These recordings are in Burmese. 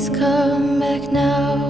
Please come back now.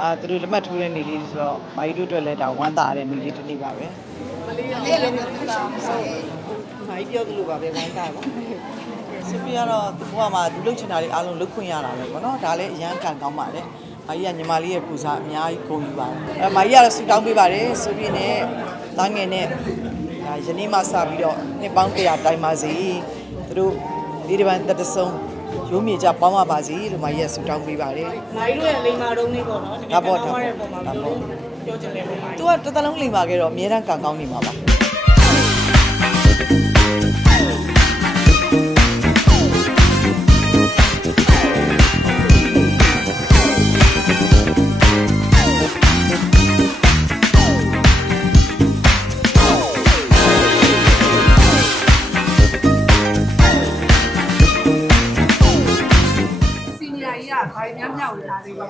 အာသူတို့လက်မှတ်ထိုးတဲ့နေလေးဆိုတော့မာကြီးတို့အတွက်လည်းဒါဝမ်းသာတဲ့နေလေးတစ်နေ့ပါပဲလေးလည်းမသိတာမဟုတ်မာကြီးပြောသလိုပါပဲဝမ်းသာပါစပီကတော့သူကမှသူလှုပ်ချင်တာတွေအားလုံးလှုပ်ခွင့်ရတာပဲပေါ့နော်ဒါလည်းအရန်ကန်ကောင်းပါတယ်မာကြီးကညီမလေးရဲ့ပူစာအများကြီးဂုဏ်ယူပါတယ်အဲမာကြီးကတော့ဆူတောင်းပေးပါတယ်ဆိုပြီးနဲ့သားငယ်နဲ့ဒါယနေ့မှစပြီးတော့နှစ်ပေါင်း100တိုင်ပါစေသူတို့ဒီဒီပန်တက်တဆုံး ရုံးမြေကြပေါင်းပါပါစေလို့မာကြီးကဆူတောင်းပေးပါတယ်မိုင်းတို့ရဲ့လိမ္မာတုံးလေးပေါ့နော်ဒါပေါ့ဒါကောပေါ့င်းတဲ့ပုံမှာဒါပေါ့ပြောချင်တယ်ပုံမှာသူကတစ်သက်လုံးလိမ်ပါခဲ့တော့အများတန်းကန်ကောင်းနေမှာပါ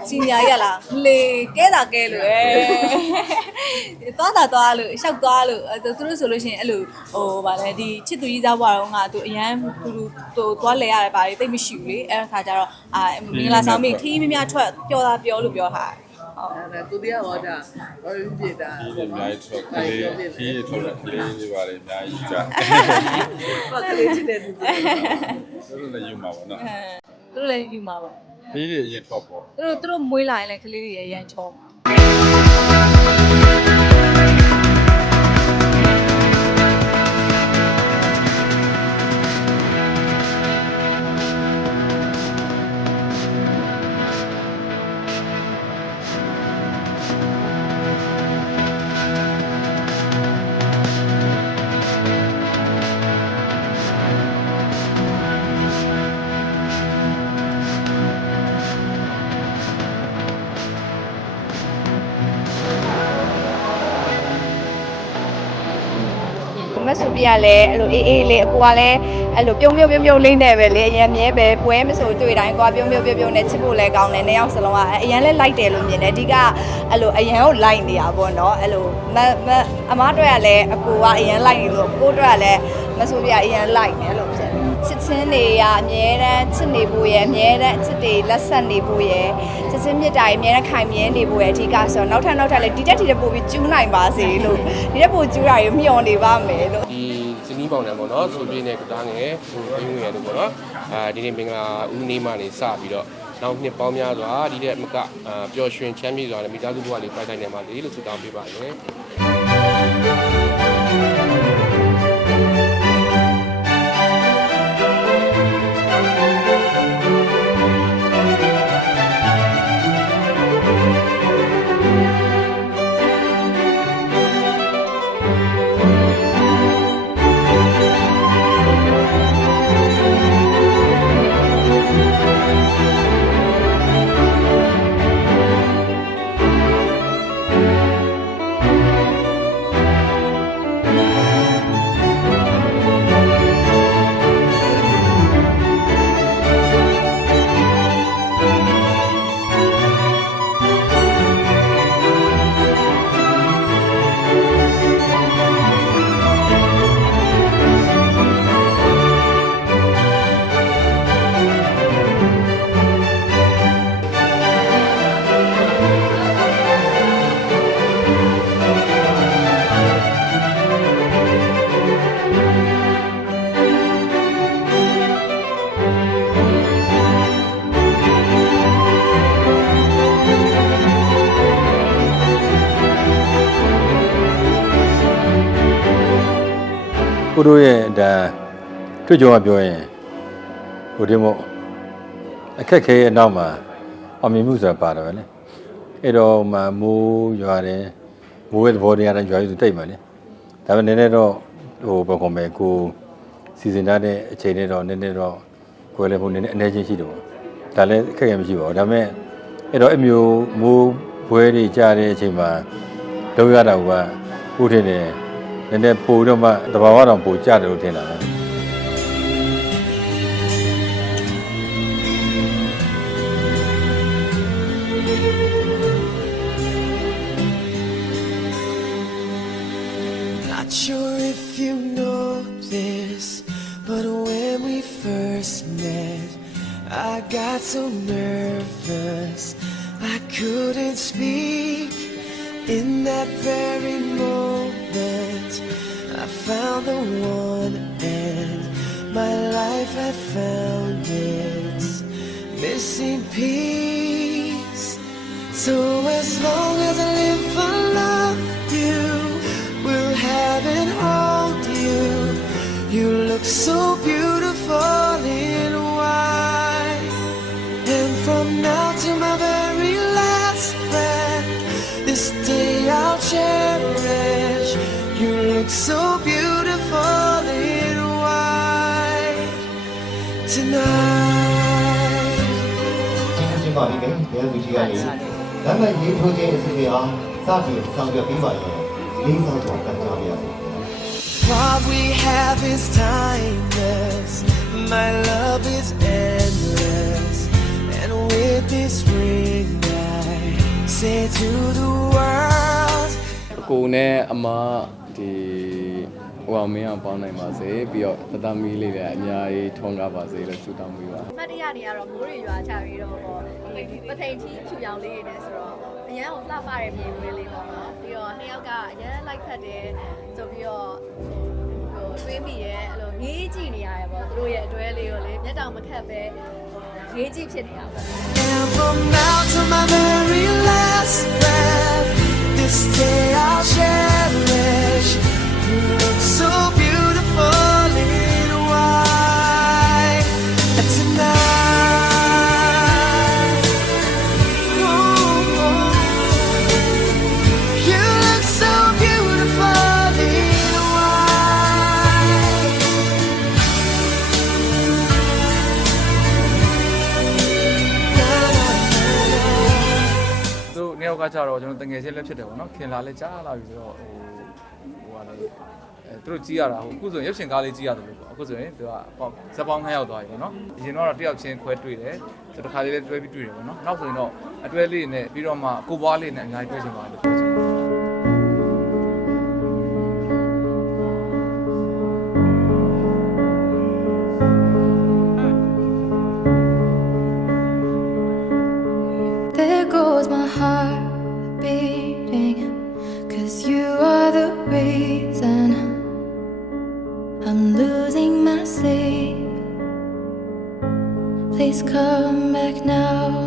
စီနီယာကြီးကလားလေကဲတာကဲလို့အဲသွားတာသွားလို့ရှောက်သွားလို့အဲသူတို့ဆိုလို့ရှိရင်အဲ့လိုဟိုဗာလဲဒီချစ်သူကြီးသားဘွားတော့ငါသူအရန်သူသူသွားလဲရတယ်ဗာလေတိတ်မရှိဘူးလေအဲ့ခါကျတော့အာမင်္ဂလာဆောင်မိထီးမများထွက်ပျော်တာပြောလို့ပြောထားဟုတ်အဲ့ဒါသူတရားဟောတာဘာဖြစ်ဖြစ်တာဒီအများကြီးထွက်ကလေးခီးထွက်တဲ့ကလေးတွေပါလေအများကြီးကြာဘာကလေးချစ်တဲ့သူတွေသူတို့လည်းယူမှာပေါ့နော်သူတို့လည်းယူမှာပါ ခီးတွေအရင်ထွက်ပေါ့သူတို့သူတို့မွေးလာရင်လည်းကလေးတွေအရန်ချောမ တ်ဆိုပြရလဲအဲ့လိုအေးအေးလေးအကူကလည်းအဲ့လိုပြုံးပြုံးပြုံးပြုံးလေးနဲ့ပဲလေအရင်မြဲပဲပွဲမဆိုတွေ့တိုင်းကွာပြုံးပြုံးပြုံးပြုံးနဲ့ချစ်ဖို့လဲကောင်းတယ်နှစ်ယောက်စလုံးကအရင်လဲလိုက်တယ်လို့မြင်တယ်အဓိကအဲ့လိုအရင်ကိုလိုက်နေတာပေါ့နော်အဲ့လိုမမအမားတို့ကလည်းအကူကအရင်လိုက်နေလို့ကိုတို့ကလည်းမဆိုပြအရင်လိုက်နေလို့ဖြစ်တယ် ချစ်ချင်းတွေကအမြဲတမ်းချစ်နေဖို့ရယ်အမြဲတမ်းအချစ်တွေလက်ဆက်နေဖို့ရယ်ချစ်ချင်းမြတ်တာတွေအမြဲတမ်းခိုင်မြဲနေဖို့ရယ်အဓိကဆိုတော့နောက်ထပ်နောက်ထပ်လည်းဒီတက်ဒီတက်ပို့ပြီးကျူးနိုင်ပါစေလို့ဒီတက်ပို့ကျူးတာတွေမျှော်နေပါမယ်လို့ဒီဇနီးပေါင်တယ်ပေါ့နော်ဆိုပြင်းတဲ့ကတားငယ်ဟိုဘင်းဝင်ရတယ်ပေါ့နော်အာဒီနေ့မင်္ဂလာဦးနေ့မှနေစပြီးတော့နောက်နှစ်ပေါင်းများစွာဒီတဲ့မကအာပျော်ရွှင်ချမ်းမြေ့စွာနဲ့မိသားစုဘဝလေးပိုက်တိုင်းနေပါလေလို့ဆုတောင်းပေးပါရစေ ကိုတို့ရဲ့ဒါတွေ့ကြုံကပြောရင်ဟိုဒီမို့အခက်ခဲရဲ့အနောက်မှာအောင်မြင်မှုဆိုတာပါတယ်ပဲလေအဲ့တော့မမိုးရွာတယ်မိုးရဲ့သဘောတရားတိုင်းရွာယူတိတ်မယ်လေဒါပေမဲ့နည်းနည်းတော့ဟိုဘယ်ကောင်ပဲကိုစီစဉ်ထားတဲ့အချိန်နဲ့တော့နည်းနည်းတော့ကိုယ်လည်းဘုံနည်းနည်းအနေချင်းရှိတယ်ပေါ့ဒါလည်းအခက်ခဲမရှိပါဘူးဒါပေမဲ့အဲ့တော့အမျိုးမိုးဘွဲတွေကြားတဲ့အချိန်မှာလောက်ရတာကကိုထင်တယ် Not sure if you noticed, but when we first met, I got so nervous I couldn't speak in that very moment. I found the one, and my life I found its missing piece. So as long as I live, I love you. we'll have and hold you. You look so beautiful in white. And from now to my very last breath, this day I'll cherish You look so beautiful in white tonight. ဒီကချင်းပါလိမ့်မယ်။ဘယ်သူကြီးကနေလမ်းမရေးထိုးခြင်းအစီအစဉ်အားစတင်ဆောင်ရွက်ပေးပါရယ်။လေးစားစွာတင်ပြပါရစေ။ What we have is timeless. My love is endless. And with this ring, I say to the world. ကိုနဲ့အမဒီ ဟိုအောင်မင်းအောင်ပေါင်းနိုင်ပါစေပြီးတော့တသမီးလေးလည်းအများကြီးထုံးကားပါစေလို့ဆုတောင်းပေးပါအမှတ်တရနေရတော့မိုးတွေရွာချပြီးတော့ပေါ့ပထိန်ထီးဖြူရောင်လေးတွေနဲ့ဆိုတော့အရန်ကိုလှပတဲ့မြေဝဲလေးပေါ့နော်ပြီးတော့နှစ်ယောက်ကအရန်လိုက်ဖက်တယ်ဆိုပြီးတော့ဟိုတွေးမိရဲ့အဲ့လိုငေးကြည့်နေရတယ်ပေါ့သူတို့ရဲ့အတွဲလေးကိုလေမျက်တောင်မခတ်ပဲငေးကြည့်ဖြစ်နေတာပေါ့ And from now to my very last breath, this day I'll ယောက်ကကြတော့ကျွန်တော်တငယ်ချင်းလည်းဖြစ်တယ်ပေါ့နော်ခင်လာလည်းကြားလာပြီဆိုတော့ဟိုဟိုကလည်းအဲသူတို့ကြီးရတာဟိုအခုဆိုရင်ရုပ်ရှင်ကားလေးကြီးရတယ်လို့ပေါ့အခုဆိုရင်သူကပေါ့ဇက်ပေါင်း9ယောက်သွားပြီပေါ့နော်အရင်တော့တယောက်ချင်းခွဲတွေ့တယ်ဆိုတော့တစ်ခါလေးလည်းတွဲပြီးတွေ့တယ်ပေါ့နော်နောက်ဆိုရင်တော့အတွဲလေးနဲ့ပြီးတော့မှကိုပွားလေးနဲ့အများကြီးတွေ့ချင်ပါတယ် Cause you are the reason I'm losing my sleep. Please come back now